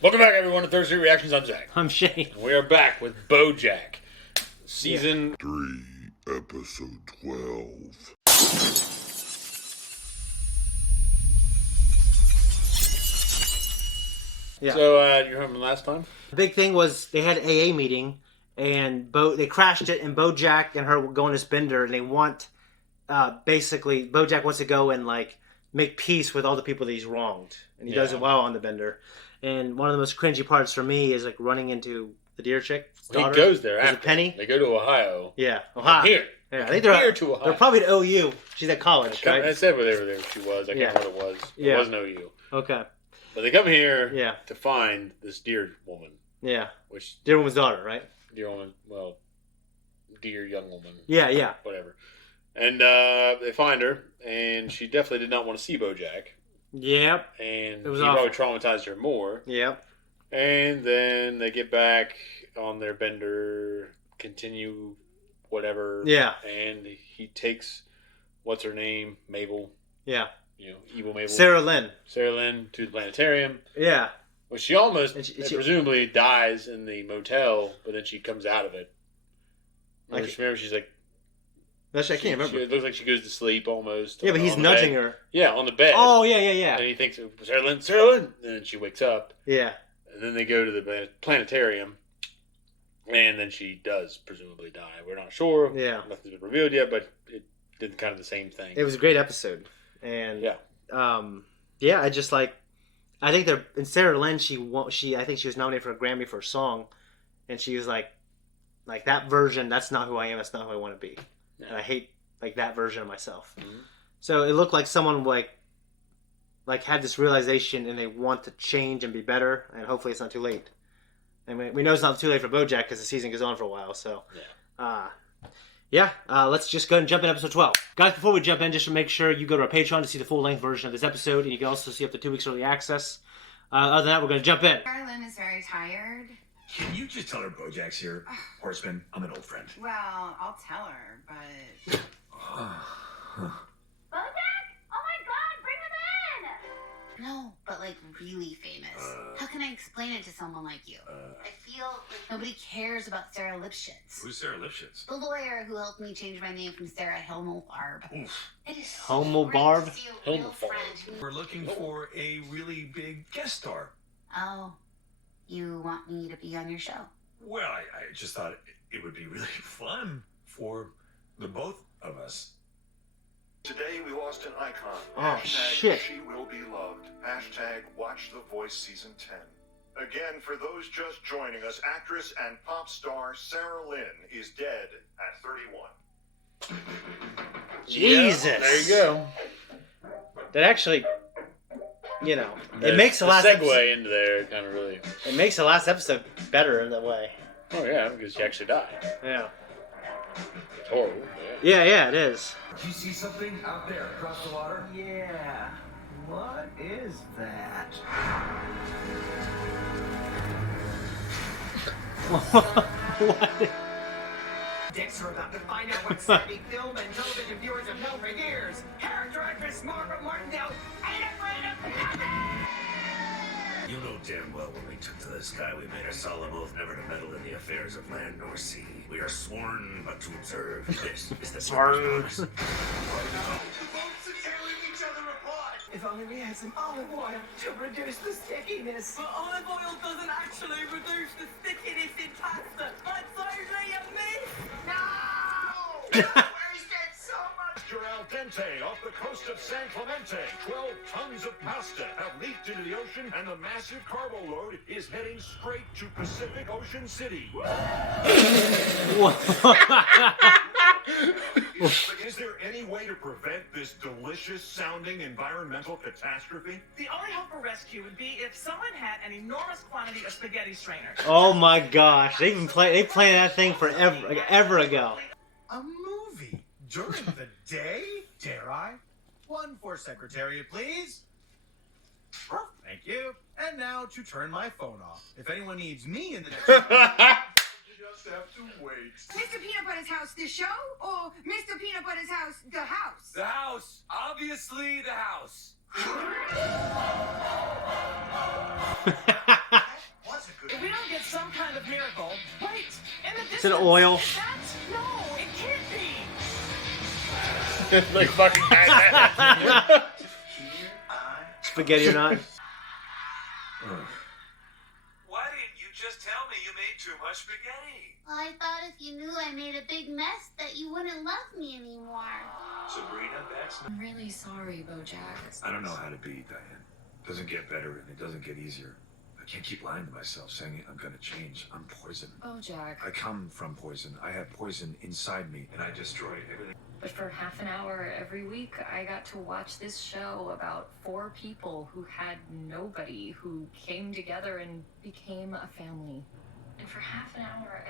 Welcome back, everyone, to Thursday Reactions. I'm Zack. I'm Shane. We are back with BoJack, Season 3, Episode 12. Yeah. So, you remember last time? The big thing was they had an AA meeting, and they crashed it, and BoJack and her were going to Spender, and they want, basically, BoJack wants to go and, like, make peace with all the people that he's wronged. And he does it well on the Bender. And one of the most cringy parts for me is, like, running into the deer chick's daughter. He goes there Is after. it Penny? They go to Ohio. Yeah, Ohio. Here. Yeah, I think they're here to Ohio. They're probably at OU. She's at college, right? I said whatever she was. I can't remember what it was. Yeah. It wasn't OU. Okay. But they come here to find this deer woman. Yeah. Which deer woman's daughter, right? Deer woman, well, deer young woman. Yeah. Whatever. And they find her, and she definitely did not want to see BoJack. Yep. And it was he probably traumatized her more. Yep. And then they get back on their Bender, continue whatever. Yeah. And he takes, what's her name? Mabel. Yeah. You know, evil Mabel. Sarah Lynn to the planetarium. Yeah. Well, she almost, she presumably dies in the motel, but then she comes out of it. Remember, she's like... I can't remember. It looks like she goes to sleep almost. Yeah, but he's nudging her. Yeah, on the bed. Oh, yeah. And he thinks, Sarah Lynn. And then she wakes up. Yeah. And then they go to the planetarium. And then she does presumably die. We're not sure. Yeah. Nothing's been revealed yet, but it did kind of the same thing. It was a great episode. And, I just like... I think they're... In Sarah Lynn, I think she was nominated for a Grammy for a song. And she was like that version, that's not who I am. That's not who I want to be. Yeah. And I hate like that version of myself. Mm-hmm. So it looked like someone like had this realization and they want to change and be better. And hopefully it's not too late. I mean, we know it's not too late for BoJack because the season goes on for a while. So, let's just go ahead and jump in episode 12. Guys, before we jump in, just to make sure you go to our Patreon to see the full-length version of this episode. And you can also see up to 2 weeks early access. Other than that, we're going to jump in. Lynn is very tired. Can you just tell her BoJack's here? Horseman, I'm an old friend. Well, I'll tell her, but... BoJack? Oh my god, bring him in! No, but like really famous. How can I explain it to someone like you? I feel like nobody cares about Sarah Lipschitz. Who's Sarah Lipschitz? The lawyer who helped me change my name from Sarah Hilmelfarb. It is Hilmelfarb? great to see a real friend. We're looking for a really big guest star. Oh, you want me to be on your show? Well, I just thought it would be really fun for the both of us. Today we lost an icon. Oh, shit. She will be loved. Hashtag Watch The Voice Season 10. Again, for those just joining us, actress and pop star Sarah Lynn is dead at 31. Jesus. Yeah, there you go. That actually... it makes the last segue into there kind of really. It makes the last episode better in that way. Oh yeah, because she actually died. Yeah. It's horrible. Yeah, it is. Did you see something out there across the water? Yeah. What is that? What? Dicks are about to find out what savvy film and television viewers have known for years. Character actress Margaret Martindale ain't afraid of nothing! You know damn well when we took to the sky, we made a solemn oath never to meddle in the affairs of land nor sea. We are sworn but to observe. This is the Sworn. If only we had some olive oil to reduce the stickiness. But olive oil doesn't actually reduce the stickiness in pasta. That's only a myth. No! Wasted so much! You're al dente off the coast of San Clemente. 12 tons of pasta have leaked into the ocean, and the massive cargo load is heading straight to Pacific Ocean City. Is there any way to prevent this delicious-sounding environmental catastrophe? The only hope for rescue would be if someone had an enormous quantity of spaghetti strainer. Oh my gosh, they planned that thing ever ago. A movie? During the day? Dare I? One for Secretariat, please. Thank you. And now to turn my phone off. If anyone needs me in the next... Just have to wait. Mr. Peanut Butter's house, the show? Or Mr. Peanut Butter's house, the house? The house. Obviously the house. It's an oil. No, it can't be. Like fucking Spaghetti or not? Why didn't you just tell me you made too much spaghetti? Well, I thought if you knew I made a big mess that you wouldn't love me anymore. Sabrina, that's not... I'm really sorry, BoJack. I don't know how to be, Diane. It doesn't get better and it doesn't get easier. I can't keep lying to myself, saying I'm gonna change. I'm poison. BoJack. I come from poison. I have poison inside me, and I destroyed everything. But for half an hour every week, I got to watch this show about 4 people who had nobody, who came together and became a family. And for half an hour...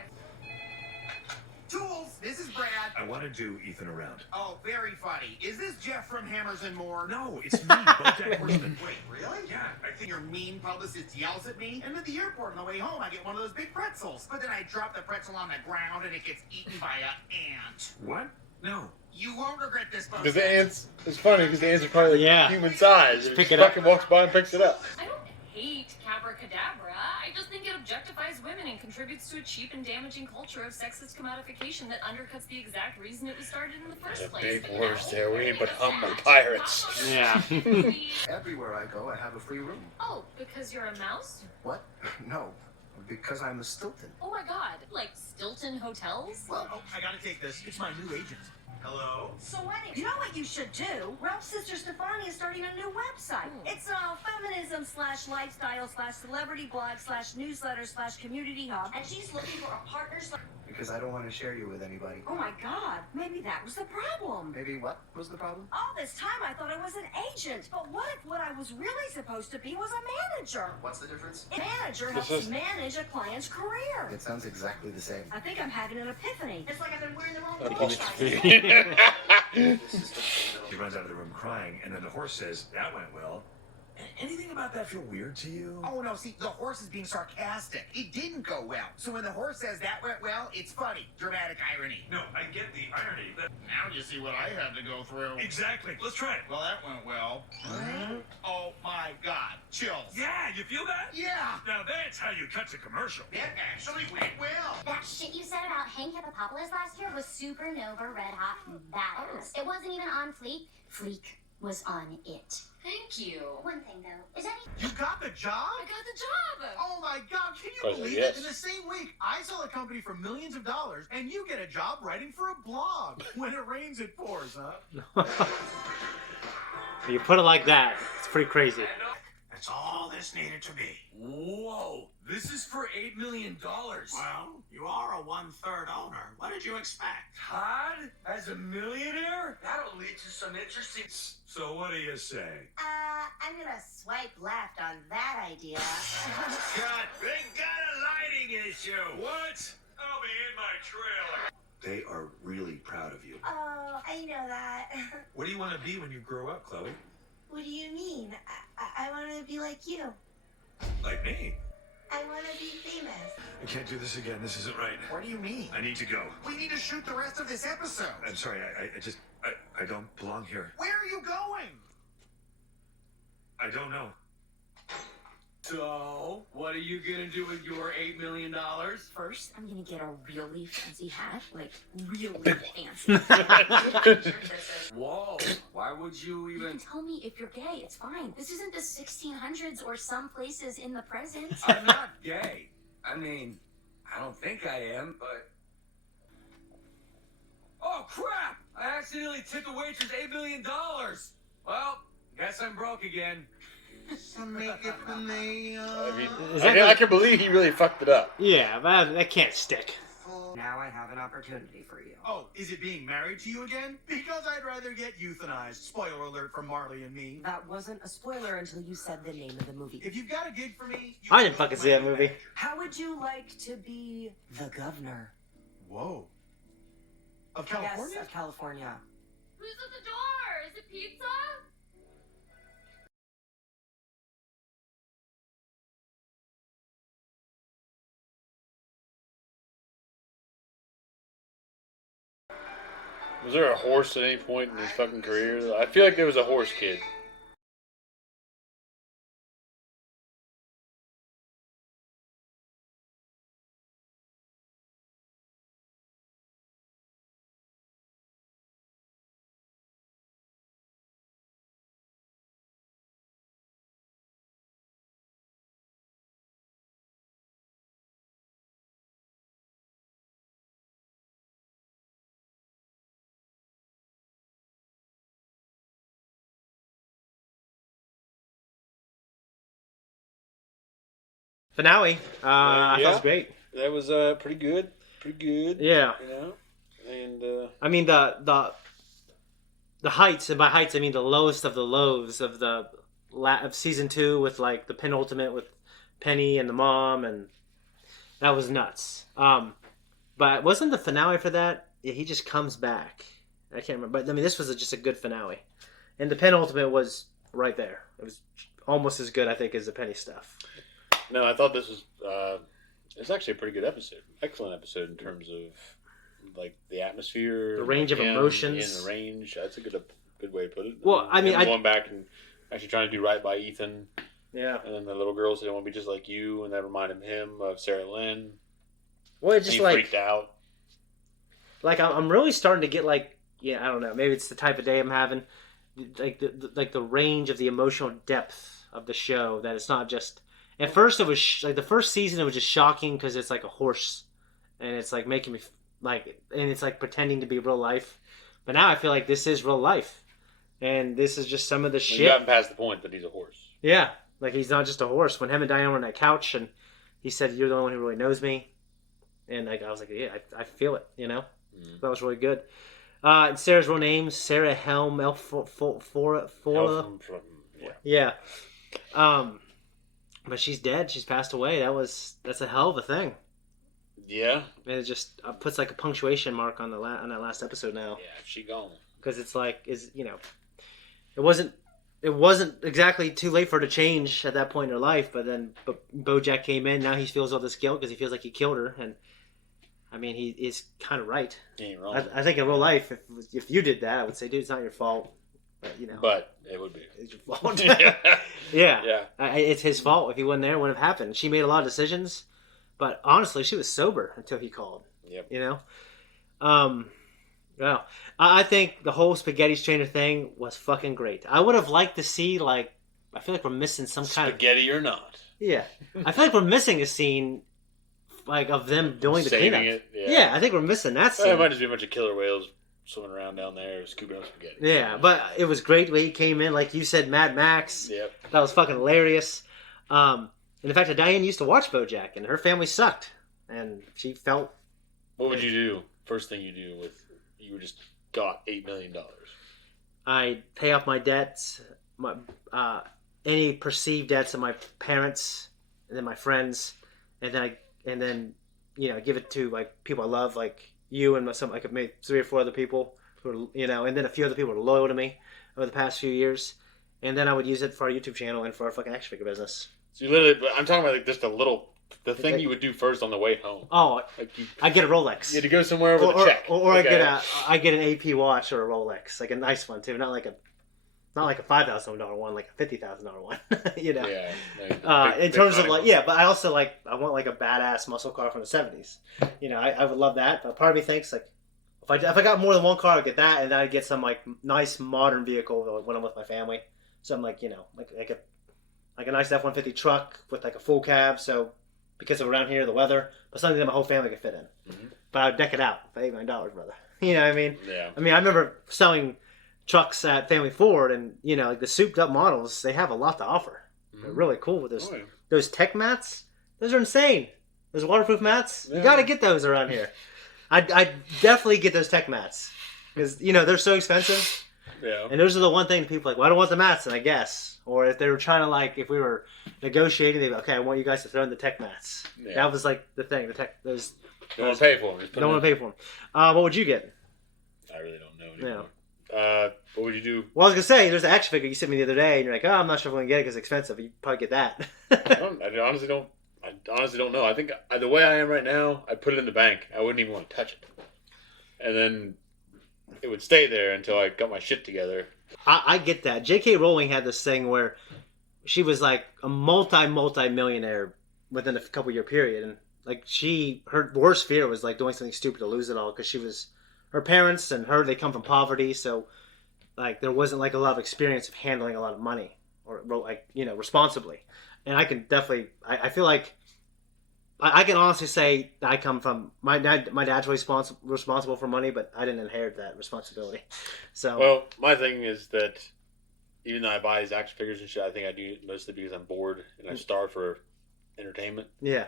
Tools, this is Brad. I want to do Ethan around. Oh, very funny. Is this Jeff from Hammers and More? No, it's me, BoJack Horseman. Wait, really? Yeah, I think Your mean publicist yells at me, and at the airport on the way home, I get one of those big pretzels. But then I drop the pretzel on the ground, and it gets eaten by an ant. What? No. You won't regret this, because the ants. It's funny because the ants are probably like Yeah. human size. Just It pick just it up. fucking walks by and picks it up. I don't hate Cabracadabra. I just think it objectifies women and contributes to a cheap and damaging culture of sexist commodification that undercuts the exact reason it was started in the first The place. big But words now, there. We ain't but everything humble is pirates. Yeah. Everywhere I go, I have a free room. Oh, because you're a mouse? What? No, because I'm a Stilton. Oh my god. Like Stilton Hotels? Well, I gotta take this. It's my new agent. Hello? So you know what you should do? Ralph's sister Stefani is starting a new website. It's feminism / lifestyle / celebrity blog / newsletter / community hub, and she's looking for a partner. Because I don't want to share you with anybody. Oh my God, maybe that was the problem. Maybe what was the problem? All this time I thought I was an agent, but what if what I was really supposed to be was a manager? What's the difference? A manager helps manage a client's career. It sounds exactly the same. I think I'm having an epiphany. It's like I've been wearing the wrong She runs out of the room crying, and then the horse says, "That went well." Anything about that feel weird to you? Oh, no, see, the horse is being sarcastic. It didn't go well. So when the horse says that went well, it's funny. Dramatic irony. No, I get the irony. But Now you see what I had to go through. exactly. Let's try it. Well, that went well. Oh, my God. Chills. Yeah, you feel that? Yeah. Now that's how you cut to commercial. That actually went well. That shit you said about Hank Hippopoulos last year was supernova red hot badass. It wasn't even on Fleek. Fleek was on it. Thank you. One thing though, is any You got the job? I got the job! Oh, my God. Can you Probably believe yes. it? In the same week, I sell a company for millions of dollars, and you get a job writing for a blog. When it rains, it pours, huh? You put it like that, it's pretty crazy. That's all this needed to be. Whoa, this is for $8 million. Well, you are a 1/3 owner. What did you expect? Todd, as a millionaire? That'll lead to some interesting... So what do you say? I'm gonna swipe left on that idea. God, they got a lighting issue. What? I'll be in my trailer. They are really proud of you. Oh, I know that. What do you want to be when you grow up, Chloe? What do you mean? I want to be like you. Like me? I want to be famous. I can't do this again. This isn't right. What do you mean? I need to go. We need to shoot the rest of this episode. I'm sorry. I don't belong here. Where are you going? I don't know. So, what are you gonna do with your $8 million? First, I'm gonna get a really fancy hat, like really fancy. Whoa, why would you You even... can tell me if you're gay. It's fine. This isn't the 1600s or some places in the present. I'm not gay. I mean, I don't think I am, but... Oh, crap! I accidentally tipped the waitress $8 million! Well, guess I'm broke again. I mean, I can believe he really fucked it up. Yeah, but that can't stick. Now I have an opportunity for you. Oh, is it being married to you again? Because I'd rather get euthanized. Spoiler alert from Marley and me. That wasn't a spoiler until you said the name of the movie. If you've got a gig for me... I didn't fucking see that movie. How would you like to be the governor? Whoa. Of California? Yes, of California. Who's at the door? Is it pizza? Was there a horse at any point in his fucking career? I feel like there was a horse kid. finale. I thought it was great. That was pretty good. Pretty good. Yeah. You know, and I mean the heights, and by heights I mean the lowest of the lows of of season 2 with like the penultimate with Penny and the mom, and that was nuts. But wasn't the finale for that? Yeah, he just comes back. I can't remember, but I mean this was just a good finale, and the penultimate was right there. It was almost as good, I think, as the Penny stuff. No, I thought this was it's actually a pretty good episode. Excellent episode in terms of like the atmosphere, the range of emotions. In the range, that's a good way to put it. Well, I mean, going back and actually trying to do right by Ethan. Yeah. And then the little girl said, "I want to be just like you," and that reminded him of Sarah Lynn. Well, it's just like freaked out. Like I'm really starting to get like, I don't know, maybe it's the type of day I'm having, like the range of the emotional depth of the show, that it's not just. At first, it was like the first season. It was just shocking because it's like a horse, and it's like making me like, and it's like pretending to be real life. But now I feel like this is real life, and this is just some of the shit. You haven't passed the point that he's a horse. Yeah, like he's not just a horse. When him and Diane were on that couch, and he said, "You're the only one who really knows me," and like I was like, "Yeah, I feel it," you know. Mm. That was really good. And Sarah's real name, Sarah Helm Yeah. But she's dead. She's passed away. That's a hell of a thing. Yeah. And it just puts like a punctuation mark on on that last episode now. Yeah, she gone. Because it's like it wasn't exactly too late for her to change at that point in her life. But BoJack came in. Now he feels all this guilt because he feels like he killed her. And I mean, he is kind of right. He ain't wrong. I think in real life, if you did that, I would say, dude, it's not your fault. But it would be. It's your fault. Yeah. It's his fault. If he wasn't there, it wouldn't have happened. She made a lot of decisions, but honestly, she was sober until he called. Yep. Well, I think the whole spaghetti strainer thing was fucking great. I would have liked to see, like, I feel like we're missing some kind of spaghetti or not. Yeah, I feel like we're missing a scene, like, of them doing the cleanup. Yeah, I think we're missing that scene. Well, it might just be a bunch of killer whales swimming around down there, scooping up spaghetti. Yeah, but it was great when he came in, like you said, Mad Max. Yep. That was fucking hilarious. And the fact that Diane used to watch BoJack, and her family sucked, and she felt. What would you do? First thing you do with you just got $8 million. I pay off my debts, any perceived debts of my parents, and then my friends, and then give it to like people I love, like you and like maybe 3 or 4 other people who are, and then a few other people who are loyal to me over the past few years, and then I would use it for our YouTube channel and for our fucking action figure business. So you literally, I'm talking about like just the thing you would do first on the way home. Oh, I get a Rolex. You had to go somewhere with a check, or okay. I get an AP watch or a Rolex, like a nice one too, not like a $5,000 one, like a $50,000 one. Yeah. In terms of like, yeah, but I also I want like a badass muscle car from the 70s. I would love that. But part of me thinks like, if I got more than one car, I'd get that, and then I'd get some like nice modern vehicle when I'm with my family. Something like like a nice F-150 truck with like a full cab. So because of around here the weather, but something that my whole family could fit in. Mm-hmm. But I'd deck it out for $8 million, brother. You know what I mean? Yeah. I mean, I remember selling trucks at Family Ford, and like the souped up models, they have a lot to offer. Mm-hmm. They're really cool with those. Oh, yeah. Those tech mats, those are insane. Those waterproof mats, you got to get those around here. I'd definitely get those tech mats because they're so expensive. Yeah. And those are the one thing people like. Well, I don't want the mats, and I guess, or if they were trying to if we were negotiating, they'd be okay. I want you guys to throw in the tech mats. Yeah. That was like the thing. The tech. Those. Don't want to pay for them. Don't want to pay for them. What would you get? I really don't know anymore. What would you do? Well, I was gonna say there's an action figure you sent me the other day, and you're like, "Oh, I'm not sure if I'm gonna get it because it's expensive." You probably get that. I honestly don't know. I think the way I am right now, I'd put it in the bank. I wouldn't even want to touch it, and then it would stay there until I got my shit together. I get that. J.K. Rowling had this thing where she was like a multi-millionaire within a couple year period, and like her worst fear was like doing something stupid to lose it all because her parents and they come from poverty, so like there wasn't like a lot of experience of handling a lot of money or responsibly. And I can definitely I feel like I can honestly say I come from my dad's responsible for money, but I didn't inherit that responsibility. So well, my thing is that even though I buy these action figures and shit, I think I do it mostly because I'm bored and I starve for entertainment. Yeah.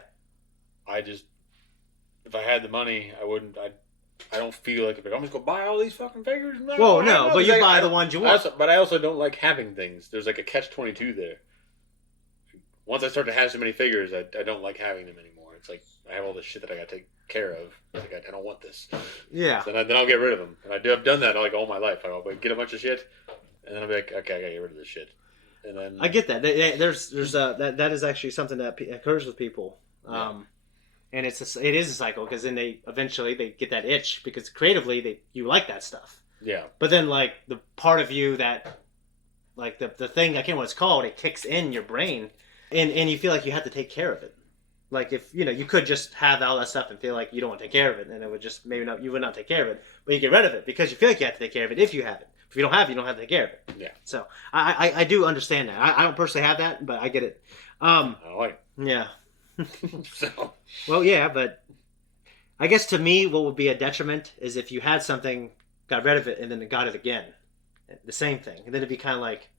If I had the money, I wouldn't. I don't feel like I'm just gonna buy all these fucking figures. Well, no, but you buy the ones you want. But I also don't like having things. There's like a catch-22 there. Once I start to have so many figures, I don't like having them anymore. It's like I have all this shit that I gotta take care of. It's like I don't want this. Yeah. So then I'll get rid of them. And I've done that like all my life. I'll get a bunch of shit, and then I'll be like, okay, I gotta get rid of this shit. And then I get that. There's that is actually something that occurs with people. And it is a cycle because then they eventually get that itch because creatively you like that stuff. Yeah. But then like the part of you that like the thing, I can't remember what it's called, it kicks in your brain and you feel like you have to take care of it. Like if you could just have all that stuff and feel like you don't want to take care of it, and it would just you would not take care of it, but you get rid of it because you feel like you have to take care of it if you have it. If you don't have it, you don't have to take care of it. Yeah. So I do understand that. I don't personally have that, but I get it. I like it. Yeah. So. Well, yeah, but I guess to me, what would be a detriment is if you had something, got rid of it, and then got it again. The same thing. And then it'd be kind of like,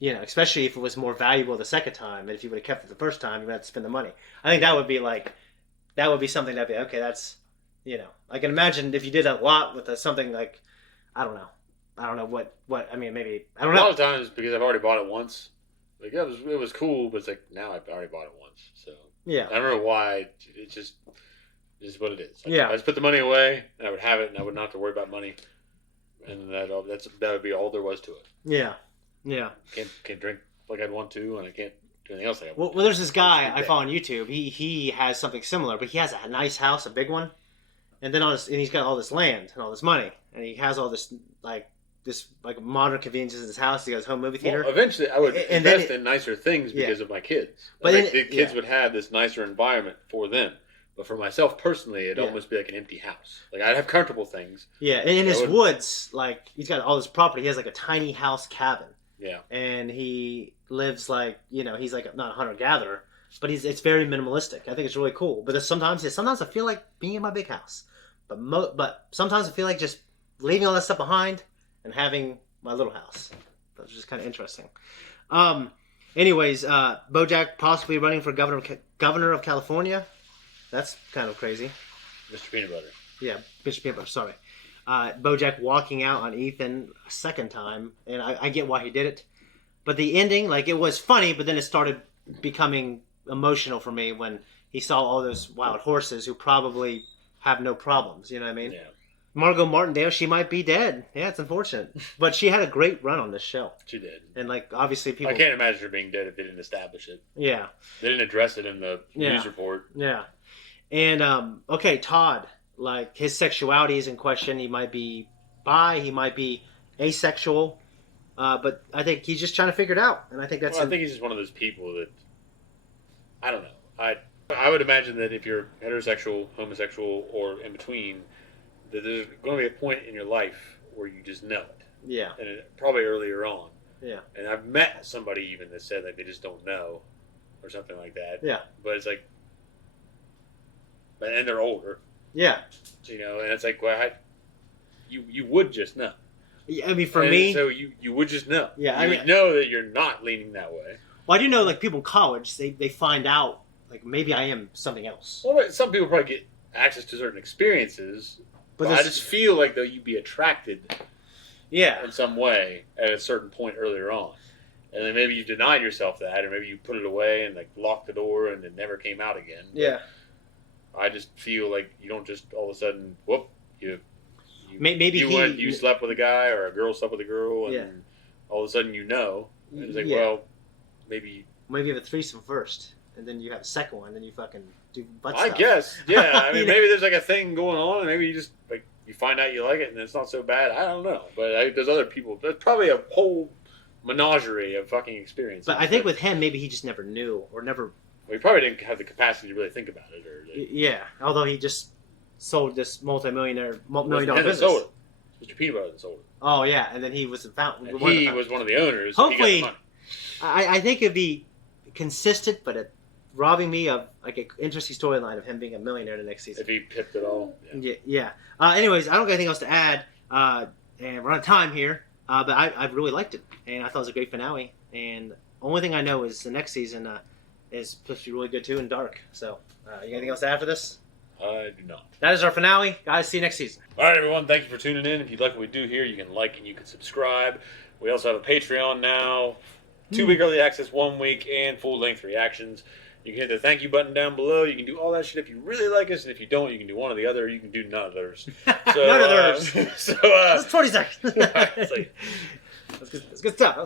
especially if it was more valuable the second time, and if you would have kept it the first time, you would have to spend the money. I think that would be something that'd be, okay, that's, I can imagine if you did that a lot with something like, I don't know what, I mean, maybe, I don't know. A lot of times, because I've already bought it once, like, yeah, it was cool, but it's like, now I've already bought it once, so. Yeah. I don't know why, it just is what it is. Yeah. I just put the money away, and I would have it, and I would not have to worry about money, and that would be all there was to it. Yeah. Yeah. Can't drink like I'd want to, and I can't do anything else like I well, want well, there's this guy I follow on YouTube, he has something similar, but he has a nice house, a big one, and then and he's got all this land and all this money, and he has all this, modern conveniences in his house. He got his home movie theater. Well, eventually, I would invest in nicer things because of my kids. But the kids would have this nicer environment for them. But for myself personally, it'd almost be like an empty house. Like I'd have comfortable things. Yeah, and in his woods, like he's got all this property. He has like a tiny house cabin. Yeah, and he lives like he's like not a hunter gatherer, but it's very minimalistic. I think it's really cool. But sometimes I feel like being in my big house, but sometimes I feel like just leaving all that stuff behind and having my little house. That's just kind of interesting. Anyways, BoJack possibly running for governor of California. That's kind of crazy. Mr. Peanut Butter. Yeah, Mr. Peanut Butter, sorry. BoJack walking out on Ethan a second time, and I get why he did it. But the ending, like, it was funny, but then it started becoming emotional for me when he saw all those wild horses who probably have no problems, you know what I mean? Yeah. Margot Martindale, she might be dead. Yeah, it's unfortunate. But she had a great run on this show. She did. And, like, obviously people... I can't imagine her being dead if they didn't establish it. Yeah. They didn't address it in the news report. Yeah. And, okay, Todd, like, his sexuality is in question. He might be bi, he might be asexual. But I think he's just trying to figure it out. And I think that's... Well, I think he's just one of those people that... I don't know. I would imagine that if you're heterosexual, homosexual, or in between... that there's going to be a point in your life where you just know it. Yeah. And probably earlier on. Yeah. And I've met somebody even that said like they just don't know or something like that. Yeah. But it's like, and they're older. Yeah. And it's like, well, you would just know. Yeah, I mean, for me... So you would just know. Yeah, you would know that you're not leaning that way. Well, I do know, like, people in college, they find out, like, maybe I am something else. Well, some people probably get access to certain experiences... But I just feel like though you'd be attracted, in some way at a certain point earlier on, and then maybe you denied yourself that, or maybe you put it away and like locked the door and it never came out again. Yeah, I just feel like you don't just all of a sudden you slept with a guy or a girl slept with a girl, and all of a sudden and it's like well maybe you have a threesome first, and then you have a second one, and then you fucking. I guess, yeah. I mean, maybe there's like a thing going on, and maybe you just like you find out you like it, and it's not so bad. I don't know, but there's other people. There's probably a whole menagerie of fucking experiences. But I think with him, maybe he just never knew or never. Well, he probably didn't have the capacity to really think about it, yeah. Although he just sold this $multi-million business. Sold it. Mr. Peanut Butter sold it. Oh yeah, and then he was the fountain. He was one of the owners. Hopefully, he got the money. I think it'd be consistent, but robbing me of like an interesting storyline of him being a millionaire the next season. If he picked it all. Yeah. Anyways, I don't got anything else to add, and we're on time here. But I really liked it, and I thought it was a great finale. And the only thing I know is the next season, is supposed to be really good too and dark. So, you got anything else to add for this? I do not. That is our finale. Guys, see you next season. All right, everyone. Thank you for tuning in. If you like what we do here, you can like and you can subscribe. We also have a Patreon now. 2-week early access, 1 week, and full-length reactions. You can hit the thank you button down below. You can do all that shit if you really like us, and if you don't, you can do one or the other. You can do none others. So, none others. So, Just 20 seconds. That's That's good stuff.